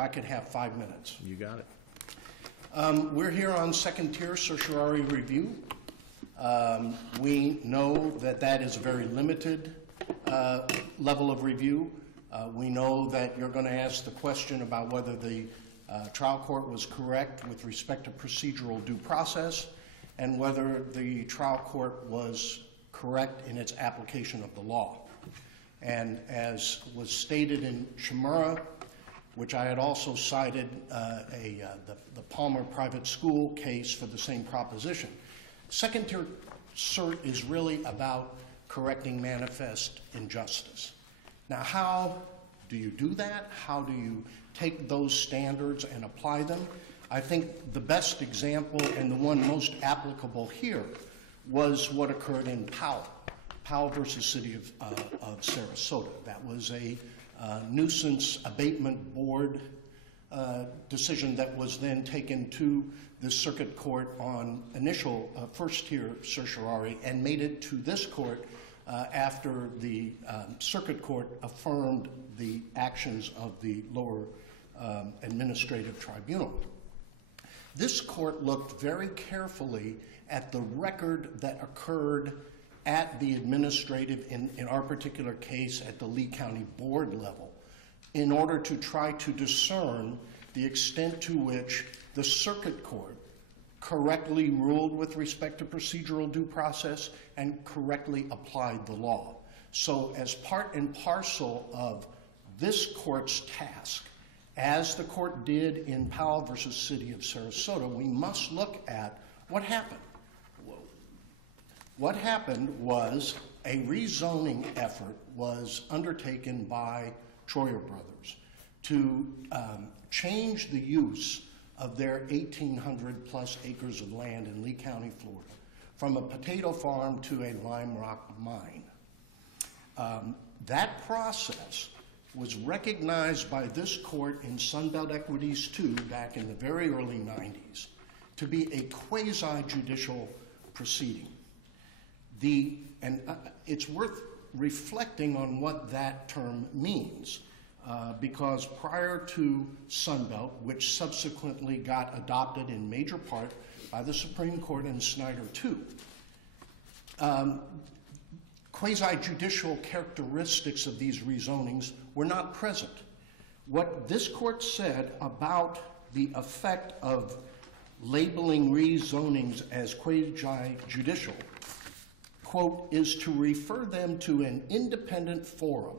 I could have 5 minutes. You got it. We're here on second-tier certiorari review. We know that that is a very limited level of review. We know that you're going to ask the question about whether the trial court was correct with respect to procedural due process and whether the trial court was correct in its application of the law. And as was stated in Shimura, which I had also cited the Palmer private school case for the same proposition, second-tier cert is really about correcting manifest injustice. Now, how do you do that? How do you take those standards and apply them? I think the best example and the one most applicable here was what occurred in Powell versus City of Sarasota. That was a nuisance abatement board decision that was then taken to the circuit court on initial first-tier certiorari and made it to this court after the circuit court affirmed the actions of the lower administrative tribunal. This court looked very carefully at the record that occurred at the administrative, in our particular case, at the Lee County Board level, in order to try to discern the extent to which the circuit court correctly ruled with respect to procedural due process and correctly applied the law. So as part and parcel of this court's task, as the court did in Powell versus City of Sarasota, we must look at what happened. What happened was a rezoning effort was undertaken by Troyer Brothers to change the use of their 1,800 plus acres of land in Lee County, Florida, from a potato farm to a lime rock mine. That process was recognized by this court in Sunbelt Equities 2 back in the very early 90s to be a quasi-judicial proceeding. It's worth reflecting on what that term means, because prior to Sunbelt, which subsequently got adopted in major part by the Supreme Court in Snyder 2, quasi-judicial characteristics of these rezonings were not present. What this court said about the effect of labeling rezonings as quasi-judicial, quote, is to refer them to an independent forum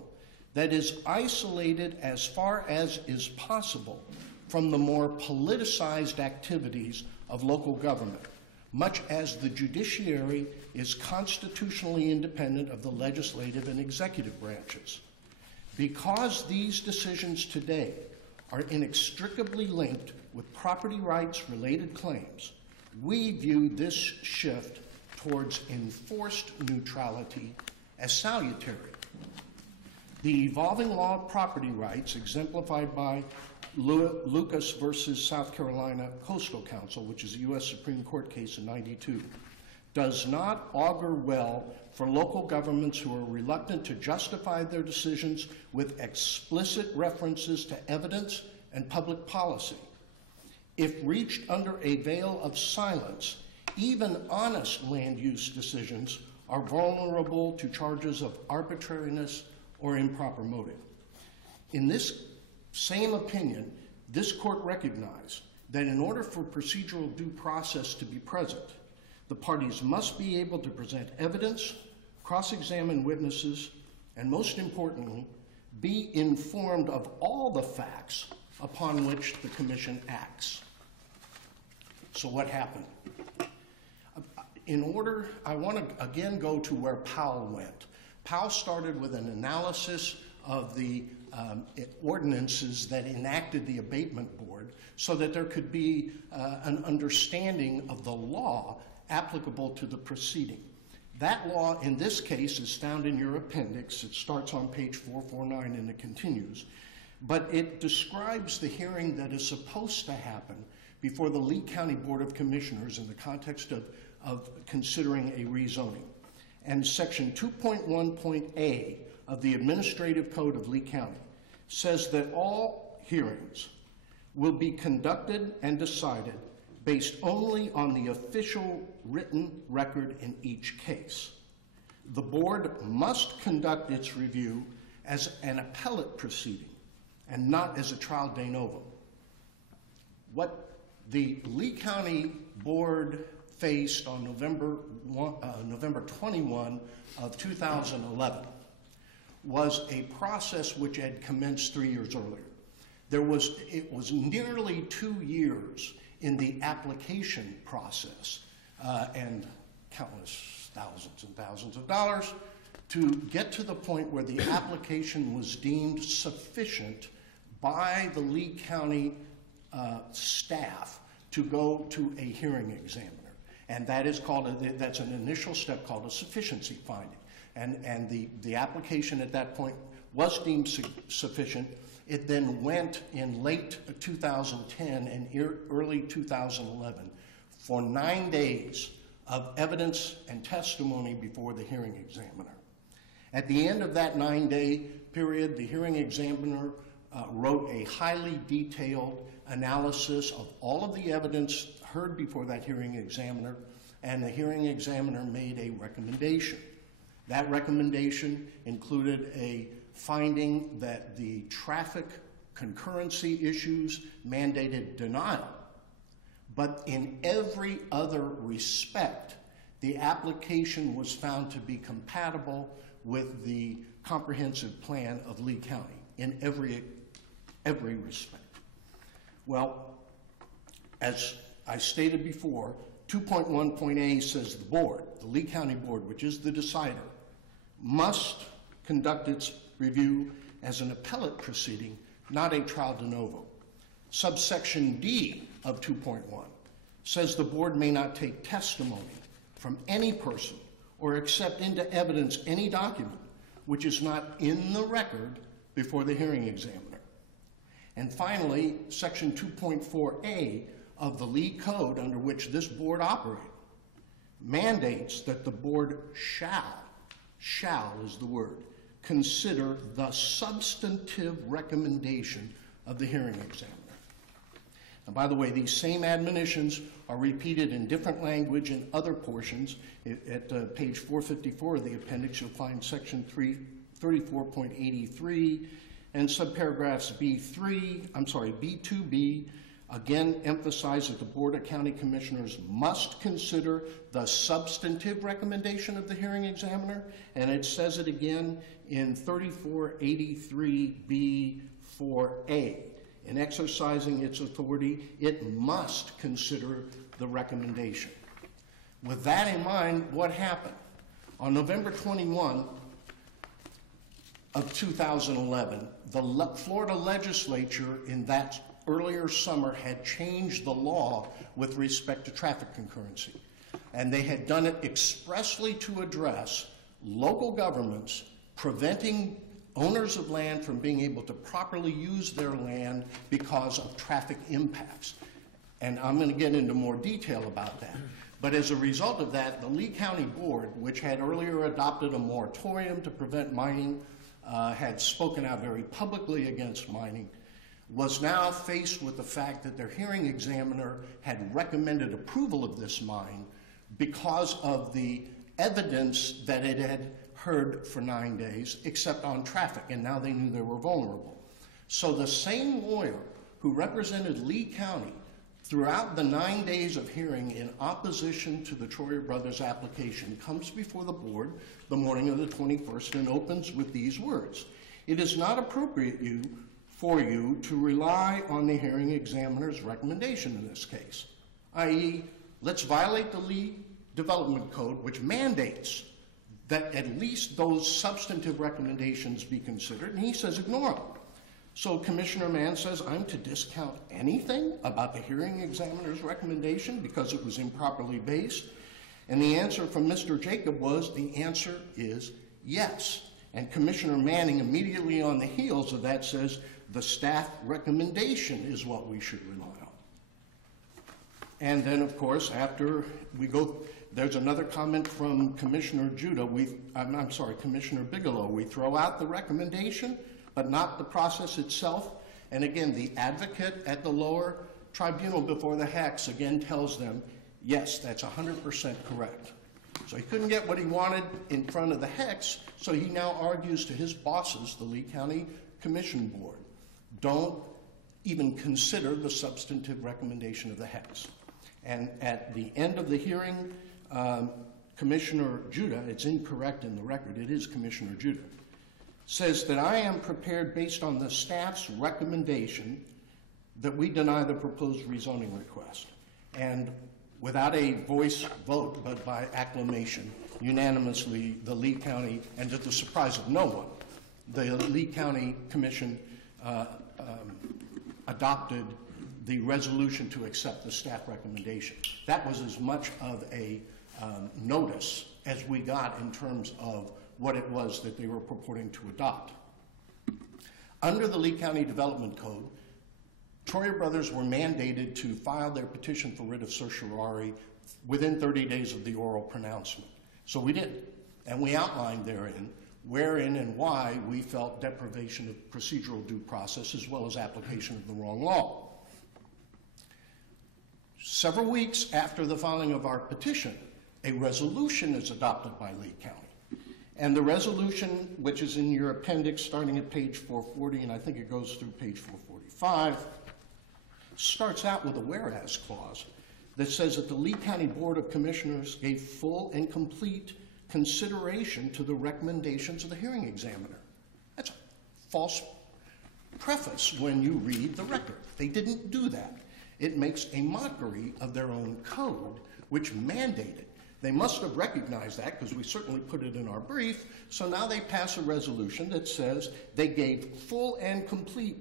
that is isolated as far as is possible from the more politicized activities of local government, much as the judiciary is constitutionally independent of the legislative and executive branches. Because these decisions today are inextricably linked with property rights related claims, we view this shift towards enforced neutrality as salutary. The evolving law of property rights, exemplified by Lucas versus South Carolina Coastal Council, which is a U.S. Supreme Court case in '92, does not augur well for local governments who are reluctant to justify their decisions with explicit references to evidence and public policy. If reached under a veil of silence, even honest land use decisions are vulnerable to charges of arbitrariness or improper motive. In this same opinion, this court recognized that in order for procedural due process to be present, the parties must be able to present evidence, cross-examine witnesses, and most importantly, be informed of all the facts upon which the commission acts. So what happened? I want to again go to where Powell went. Powell started with an analysis of the ordinances that enacted the abatement board so that there could be an understanding of the law applicable to the proceeding. That law in this case is found in your appendix. It starts on page 449 and it continues. But it describes the hearing that is supposed to happen before the Lee County Board of Commissioners in the context of considering a rezoning. And section 2.1.A of the Administrative Code of Lee County says that all hearings will be conducted and decided based only on the official written record in each case. The board must conduct its review as an appellate proceeding and not as a trial de novo. What the Lee County Board faced on November 21 of 2011 was a process which had commenced 3 years earlier. It was nearly 2 years in the application process and countless thousands and thousands of dollars to get to the point where the application was deemed sufficient by the Lee County staff to go to a hearing examiner. And that is that's an initial step called a sufficiency finding. And the application at that point was deemed sufficient. It then went in late 2010 and early 2011 for 9 days of evidence and testimony before the hearing examiner. At the end of that 9-day period, the hearing examiner wrote a highly detailed analysis of all of the evidence heard before that hearing examiner, and the hearing examiner made a recommendation. That recommendation included a finding that the traffic concurrency issues mandated denial, but in every other respect, the application was found to be compatible with the comprehensive plan of Lee County in every respect. Well, as I stated before, 2.1.A says the board, the Lee County Board, which is the decider, must conduct its review as an appellate proceeding, not a trial de novo. Subsection D of 2.1 says the board may not take testimony from any person or accept into evidence any document which is not in the record before the hearing examiner. And finally, section 2.4A of the Lee Code, under which this board operates, mandates that the board shall is the word, consider the substantive recommendation of the hearing examiner. And by the way, these same admonitions are repeated in different language in other portions. At page 454 of the appendix, you'll find section 34.83 and subparagraphs B2B, again emphasize that the Board of County Commissioners must consider the substantive recommendation of the hearing examiner, and it says it again in 3483B4A. In exercising its authority, it must consider the recommendation. With that in mind, what happened? On November 21 of 2011, the Florida legislature in that earlier summer had changed the law with respect to traffic concurrency. And they had done it expressly to address local governments preventing owners of land from being able to properly use their land because of traffic impacts. And I'm going to get into more detail about that. But as a result of that, the Lee County Board, which had earlier adopted a moratorium to prevent mining, had spoken out very publicly against mining, was now faced with the fact that their hearing examiner had recommended approval of this mine because of the evidence that it had heard for 9 days, except on traffic, and now they knew they were vulnerable. So the same lawyer who represented Lee County throughout the 9 days of hearing in opposition to the Troyer Brothers application comes before the board the morning of the 21st and opens with these words: "It is not appropriate for you to rely on the hearing examiner's recommendation in this case, i.e., let's violate the Lee Development Code, which mandates that at least those substantive recommendations be considered," and he says ignore them. So Commissioner Mann says, I'm to discount anything about the hearing examiner's recommendation because it was improperly based? And the answer from Mr. Jacob was, the answer is yes. And Commissioner Manning immediately on the heels of that says, the staff recommendation is what we should rely on. And then, of course, after we go, there's another comment from Commissioner Commissioner Bigelow. We throw out the recommendation, but not the process itself. And again, the advocate at the lower tribunal before the Hex again tells them, yes, that's 100% correct. So he couldn't get what he wanted in front of the Hex, so he now argues to his bosses, the Lee County Commission Board, don't even consider the substantive recommendation of the Hex. And at the end of the hearing, Commissioner Judah, it's incorrect in the record, it is Commissioner Judah, says that I am prepared based on the staff's recommendation that we deny the proposed rezoning request. And without a voice vote, but by acclamation, unanimously, the Lee County, and to the surprise of no one, the Lee County Commission adopted the resolution to accept the staff recommendation. That was as much of a notice as we got in terms of what it was that they were purporting to adopt. Under the Lee County Development Code, Troyer Brothers were mandated to file their petition for writ of certiorari within 30 days of the oral pronouncement. So we did, and we outlined therein wherein and why we felt deprivation of procedural due process as well as application of the wrong law. Several weeks after the filing of our petition, a resolution is adopted by Lee County. And the resolution, which is in your appendix starting at page 440, and I think it goes through page 445, starts out with a whereas clause that says that the Lee County Board of Commissioners gave full and complete consideration to the recommendations of the hearing examiner. That's a false preface when you read the record. They didn't do that. It makes a mockery of their own code, which mandated. They must have recognized that because we certainly put it in our brief, so now they pass a resolution that says they gave full and complete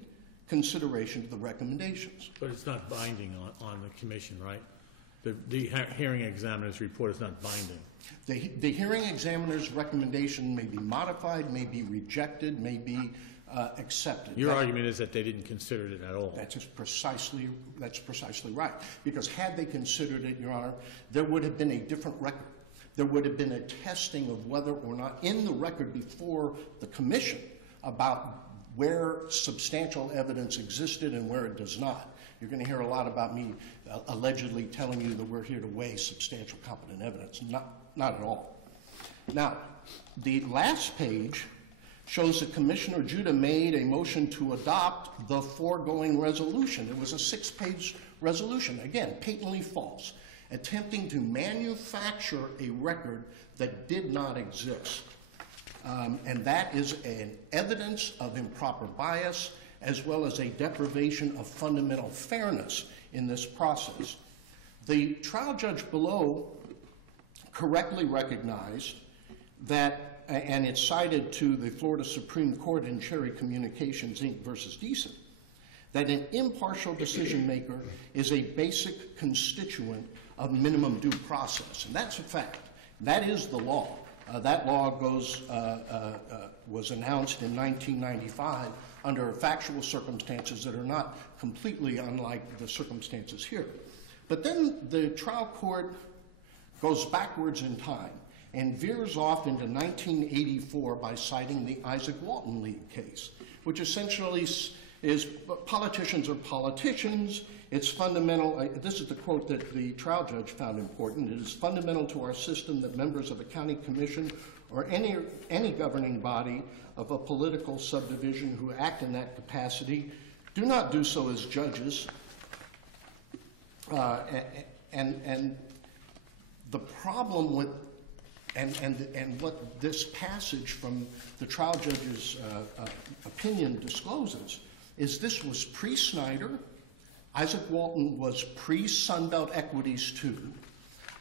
consideration to the recommendations. But it's not binding on the commission, right? The hearing examiner's report is not binding. The hearing examiner's recommendation may be modified, may be rejected, may be accepted. Your argument is that they didn't consider it at all. That's precisely right. Because had they considered it, Your Honor, there would have been a different record. There would have been a testing of whether or not in the record before the commission about where substantial evidence existed and where it does not. You're going to hear a lot about me allegedly telling you that we're here to weigh substantial competent evidence. Not at all. Now, the last page shows that Commissioner Judah made a motion to adopt the foregoing resolution. It was a 6-page resolution, again, patently false, attempting to manufacture a record that did not exist. And that is an evidence of improper bias as well as a deprivation of fundamental fairness in this process. The trial judge below correctly recognized that, and it's cited to the Florida Supreme Court in Cherry Communications, Inc. versus Decent, that an impartial decision maker is a basic constituent of minimum due process. And that's a fact. That is the law. That law was announced in 1995 under factual circumstances that are not completely unlike the circumstances here. But then the trial court goes backwards in time and veers off into 1984 by citing the Isaac Walton League case, which essentially is politicians are politicians. It's fundamental. This is the quote that the trial judge found important. It is fundamental to our system that members of a county commission or any governing body of a political subdivision who act in that capacity do not do so as judges. And the problem with and what this passage from the trial judge's opinion discloses is this was pre-Snyder. Isaac Walton was pre-Sunbelt Equities 2.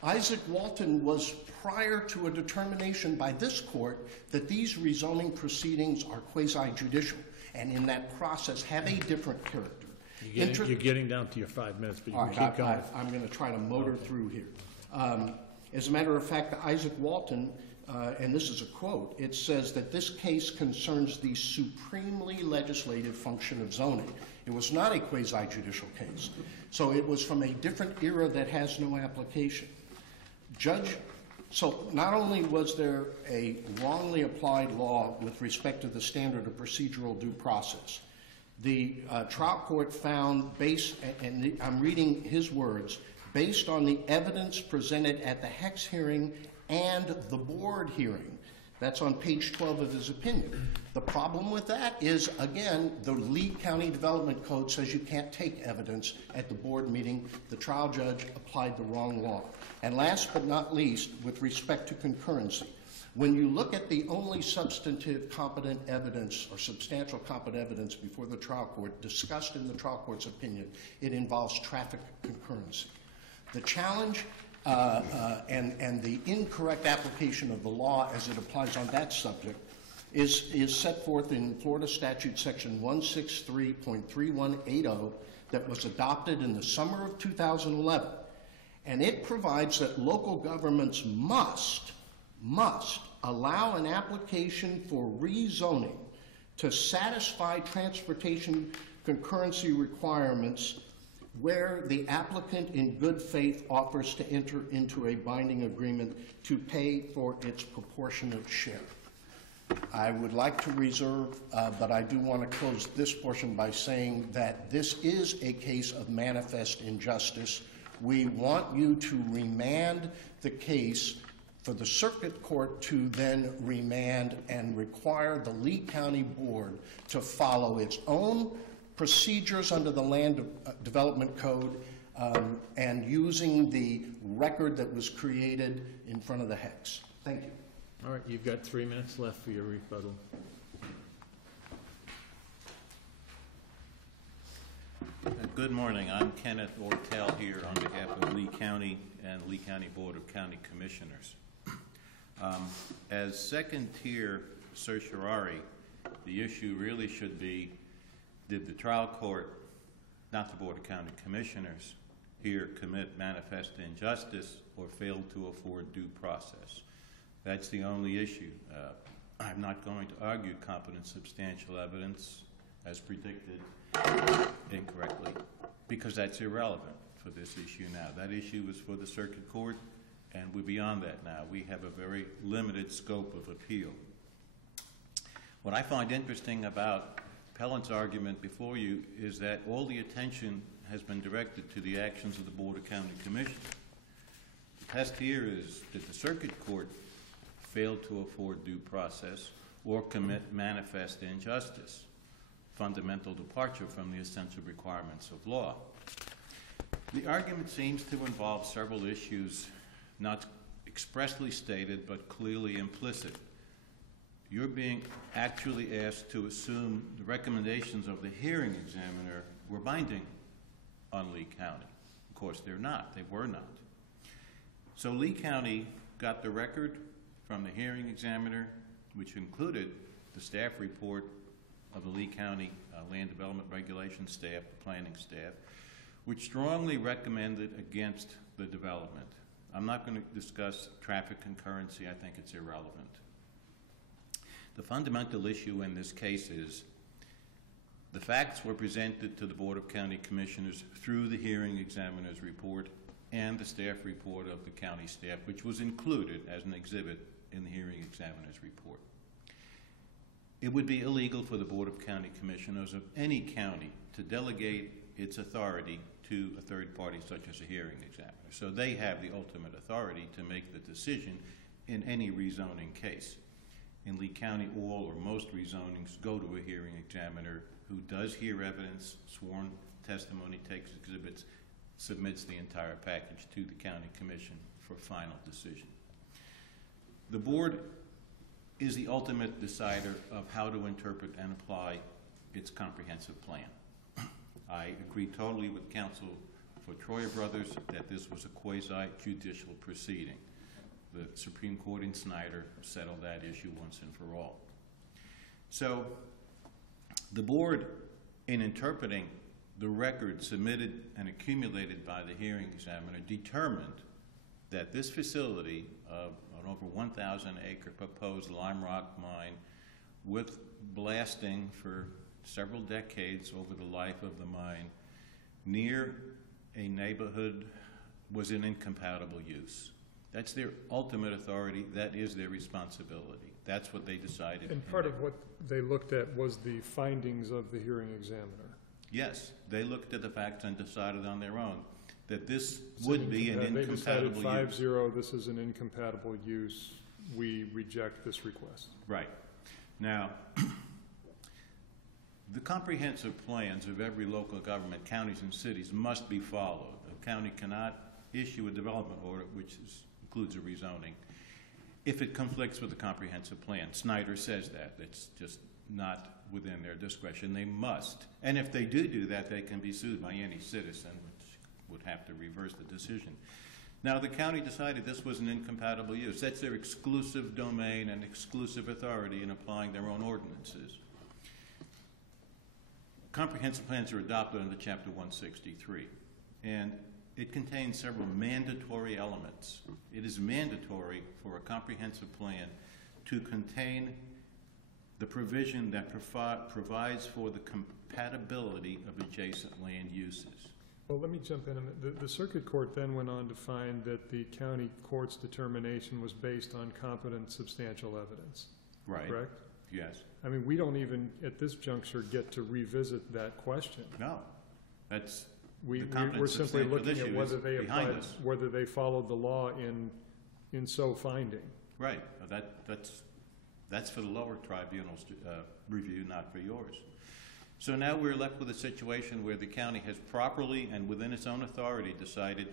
Isaac Walton was prior to a determination by this court that these rezoning proceedings are quasi-judicial and in that process have a different character. You're getting down to your 5 minutes, but you can keep going. I'm going to try to motor through here. As a matter of fact, Isaac Walton, and this is a quote, it says that this case concerns the supremely legislative function of zoning. It was not a quasi-judicial case. So it was from a different era that has no application. So not only was there a wrongly applied law with respect to the standard of procedural due process, The trial court found, and I'm reading his words, based on the evidence presented at the Hex hearing and the board hearing. That's on page 12 of his opinion. The problem with that is, again, the Lee County Development Code says you can't take evidence at the board meeting. The trial judge applied the wrong law. And last but not least, with respect to concurrency, when you look at the only substantive competent evidence or substantial competent evidence before the trial court discussed in the trial court's opinion, it involves traffic concurrency. The challenge and the incorrect application of the law as it applies on that subject is set forth in Florida Statute Section 163.3180 that was adopted in the summer of 2011. And it provides that local governments must allow an application for rezoning to satisfy transportation concurrency requirements where the applicant in good faith offers to enter into a binding agreement to pay for its proportionate share. I would like to reserve, but I do want to close this portion by saying that this is a case of manifest injustice. We want you to remand the case for the circuit court to then remand and require the Lee County Board to follow its own procedures under the Land Development Code and using the record that was created in front of the Hex. Thank you. All right, you've got 3 minutes left for your rebuttal. Good morning. I'm Kenneth Ortel here on behalf of Lee County and Lee County Board of County Commissioners. As second-tier certiorari, the issue really should be, did the trial court, not the Board of County Commissioners, here commit manifest injustice or fail to afford due process? That's the only issue. I'm not going to argue competent substantial evidence as predicted incorrectly, because that's irrelevant for this issue now. That issue was for the circuit court, and we're beyond that now. We have a very limited scope of appeal. What I find interesting about Appellant's argument before you is that all the attention has been directed to the actions of the Board of County Commissioners. The test here is, did the circuit court fail to afford due process or commit manifest injustice, fundamental departure from the essential requirements of law? The argument seems to involve several issues not expressly stated but clearly implicit. You're being actually asked to assume the recommendations of the hearing examiner were binding on Lee County. Of course, they're not. They were not. So Lee County got the record from the hearing examiner, which included the staff report of the Lee County Land Development Regulations staff, the planning staff, which strongly recommended against the development. I'm not going to discuss traffic concurrency. I think it's irrelevant. The fundamental issue in this case is the facts were presented to the Board of County Commissioners through the hearing examiner's report and the staff report of the county staff, which was included as an exhibit in the hearing examiner's report. It would be illegal for the Board of County Commissioners of any county to delegate its authority to a third party such as a hearing examiner. So they have the ultimate authority to make the decision in any rezoning case. In Lee County, all or most rezonings go to a hearing examiner who does hear evidence, sworn testimony, takes exhibits, submits the entire package to the county commission for final decision. The board is the ultimate decider of how to interpret and apply its comprehensive plan. I agree totally with counsel for Troyer Brothers that this was a quasi-judicial proceeding. The Supreme Court in Snyder settled that issue once and for all. So the board, in interpreting the record submitted and accumulated by the hearing examiner, determined that this facility of an over 1,000-acre proposed lime rock mine with blasting for several decades over the life of the mine near a neighborhood was an incompatible use. That's their ultimate authority. That is their responsibility. That's what they decided. And part of what they looked at was the findings of the hearing examiner. Yes, they looked at the facts and decided on their own that this would be an incompatible They decided use. 5-0, this is an incompatible use. We reject this request. Right. Now, the comprehensive plans of every local government, counties and cities, must be followed. A county cannot issue a development order, which includes a rezoning, if it conflicts with the comprehensive plan. Snyder says that. It's just not within their discretion. They must. And if they do that, they can be sued by any citizen, which would have to reverse the decision. Now, the county decided this was an incompatible use. That's their exclusive domain and exclusive authority in applying their own ordinances. Comprehensive plans are adopted under Chapter 163, and it contains several mandatory elements. It is mandatory for a comprehensive plan to contain the provision that provides for the compatibility of adjacent land uses. Well, let me jump in a minute. The circuit court then went on to find that the county court's determination was based on competent substantial evidence. Right. Correct? Yes. I mean, we don't even, at this juncture, get to revisit that question. No. That's We're competent simply substantial looking issue at whether is they behind applied, us. whether they followed the law in so finding. Right. That's for the lower tribunal's review, not for yours. So now we're left with a situation where the county has properly and within its own authority decided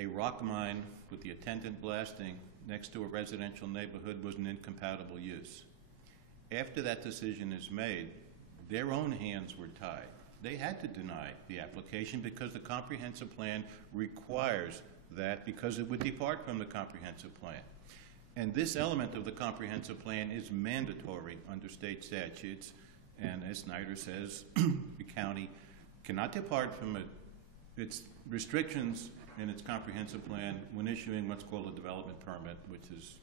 a rock mine with the attendant blasting next to a residential neighborhood was an incompatible use. After that decision is made, their own hands were tied. They had to deny the application because the comprehensive plan requires that, because it would depart from the comprehensive plan. And this element of the comprehensive plan is mandatory under state statutes. And as Snyder says, the county cannot depart from its restrictions in its comprehensive plan when issuing what's called a development permit, which is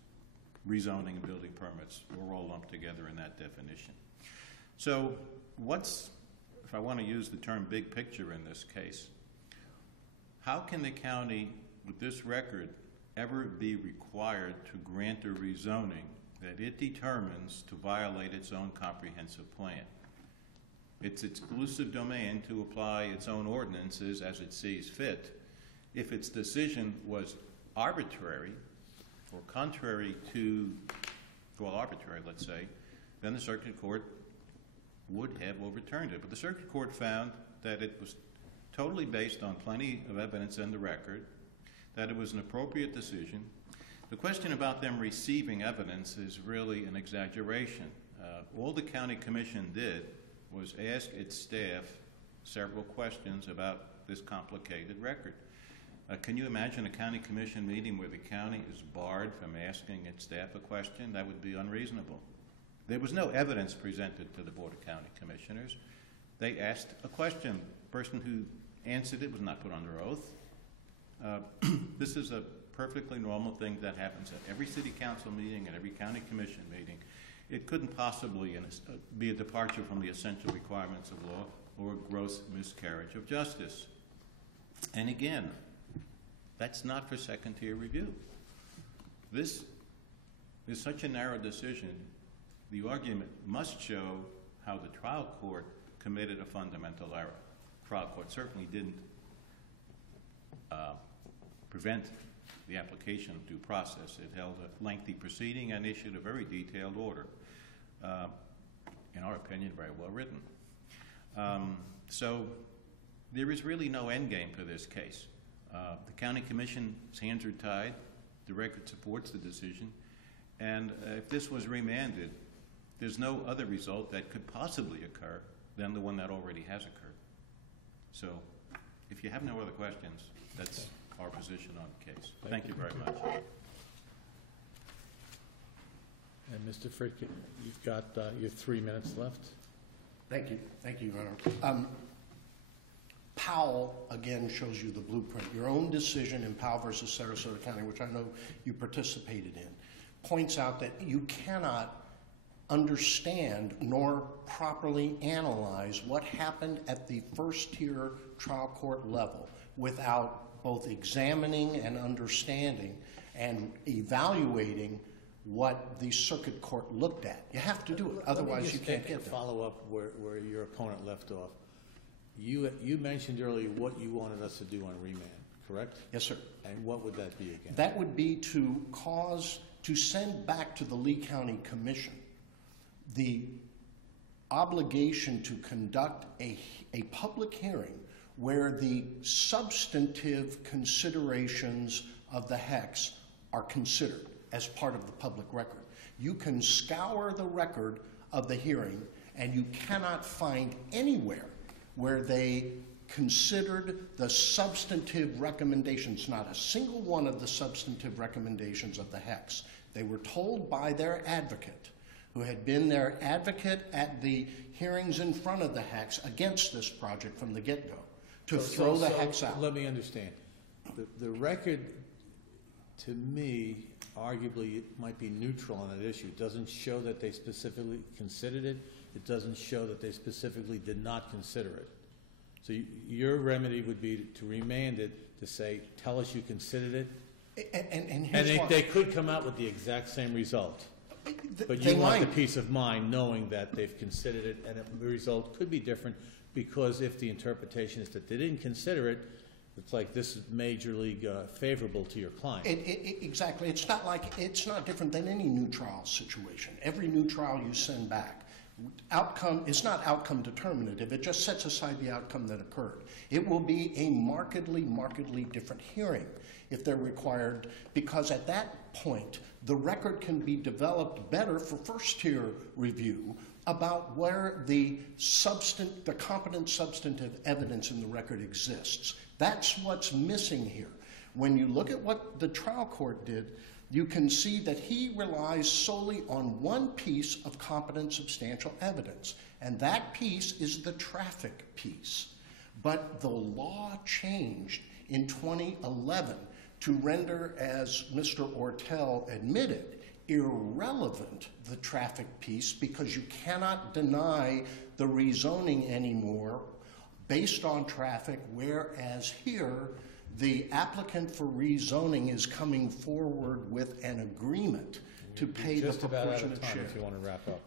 rezoning and building permits. We're all lumped together in that definition. So if I want to use the term big picture in this case, how can the county, with this record, ever be required to grant a rezoning that it determines to violate its own comprehensive plan? It's exclusive domain to apply its own ordinances as it sees fit. If its decision was arbitrary or contrary to, well, arbitrary, let's say, then the circuit court would have overturned it. But the circuit court found that it was totally based on plenty of evidence in the record, that it was an appropriate decision. The question about them receiving evidence is really an exaggeration. All the county commission did was ask its staff several questions about this complicated record. Can you imagine a county commission meeting where the county is barred from asking its staff a question? That would be unreasonable. There was no evidence presented to the Board of County Commissioners. They asked a question. The person who answered it was not put under oath. This is a perfectly normal thing that happens at every city council meeting and every county commission meeting. It couldn't possibly be a departure from the essential requirements of law or a gross miscarriage of justice. And again, that's not for second-tier review. This is such a narrow decision. The argument must show how the trial court committed a fundamental error. The trial court certainly didn't prevent the application of due process. It held a lengthy proceeding and issued a very detailed order. In our opinion, very well written. So there is really no end game for this case. The county commission's hands are tied. The record supports the decision. And if this was remanded, there's no other result that could possibly occur than the one that already has occurred. So if you have no other questions, that's our position on the case. Thank you very much. And Mr. Friedkin, you've got your 3 minutes left. Thank you. Thank you, Your Honor. Powell, again, shows you the blueprint. Your own decision in Powell versus Sarasota County, which I know you participated in, points out that you cannot understand nor properly analyze what happened at the first-tier trial court level without both examining and understanding and evaluating what the circuit court looked at. You have to do it, otherwise you can't get there. Follow up where your opponent left off. You mentioned earlier what you wanted us to do on remand, correct? Yes, sir. And what would that be again? That would be to send back to the Lee County Commission the obligation to conduct a public hearing where the substantive considerations of the HECS are considered as part of the public record. You can scour the record of the hearing, and you cannot find anywhere where they considered the substantive recommendations, not a single one of the substantive recommendations of the HECS. They were told by their advocate, who had been their advocate at the hearings in front of the HECS against this project from the get-go, to throw the HECS out. Let me understand. The record, to me, arguably might be neutral on that issue. It doesn't show that they specifically considered it. It doesn't show that they specifically did not consider it. So your remedy would be to remand it, to say, tell us you considered it. And they could come out with the exact same result. But you want the peace of mind knowing that they've considered it, and the result could be different, because if the interpretation is that they didn't consider it, it's like this is major league favorable to your client. Exactly. It's not different than any new trial situation. Every new trial you send back, outcome is not outcome determinative. It just sets aside the outcome that occurred. It will be a markedly different hearing if they're required, because at that point, the record can be developed better for first-tier review about where the competent substantive evidence in the record exists. That's what's missing here. When you look at what the trial court did, you can see that he relies solely on one piece of competent substantial evidence, and that piece is the traffic piece. But the law changed in 2011 to render, as Mr. Ortel admitted, irrelevant the traffic piece, because you cannot deny the rezoning anymore based on traffic, whereas here the applicant for rezoning is coming forward with an agreement to pay the proportionate share. If you want to wrap up.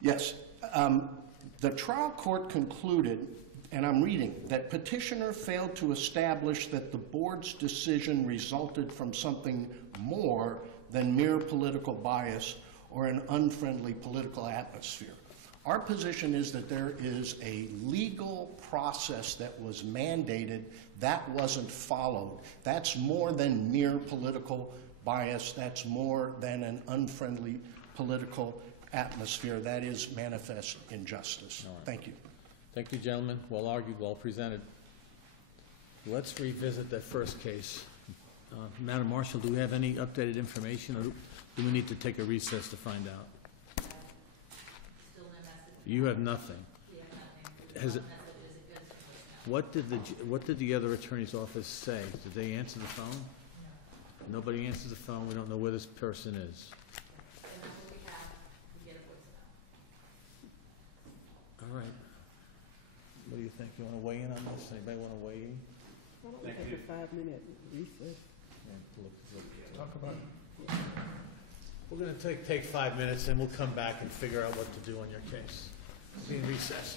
Yes. The trial court concluded, and I'm reading, that petitioner failed to establish that the board's decision resulted from something more than mere political bias or an unfriendly political atmosphere. Our position is that there is a legal process that was mandated that wasn't followed. That's more than mere political bias. That's more than an unfriendly political atmosphere. That is manifest injustice. Right. Thank you. Thank you, gentlemen. Well argued, well presented. Let's revisit that first case. Madam Marshal, do we have any updated information, or do we need to take a recess to find out? You have nothing. Has it? What did the other attorney's office say? Did they answer the phone? No. Nobody answers the phone. We don't know where this person is. And that's what we have. We get a voicemail. All right. What do you think? You want to weigh in on this? Anybody want to weigh in? Why don't we take a 5-minute recess? Talk about it. We're going to take 5 minutes, and we'll come back and figure out what to do on your case. Be in recess.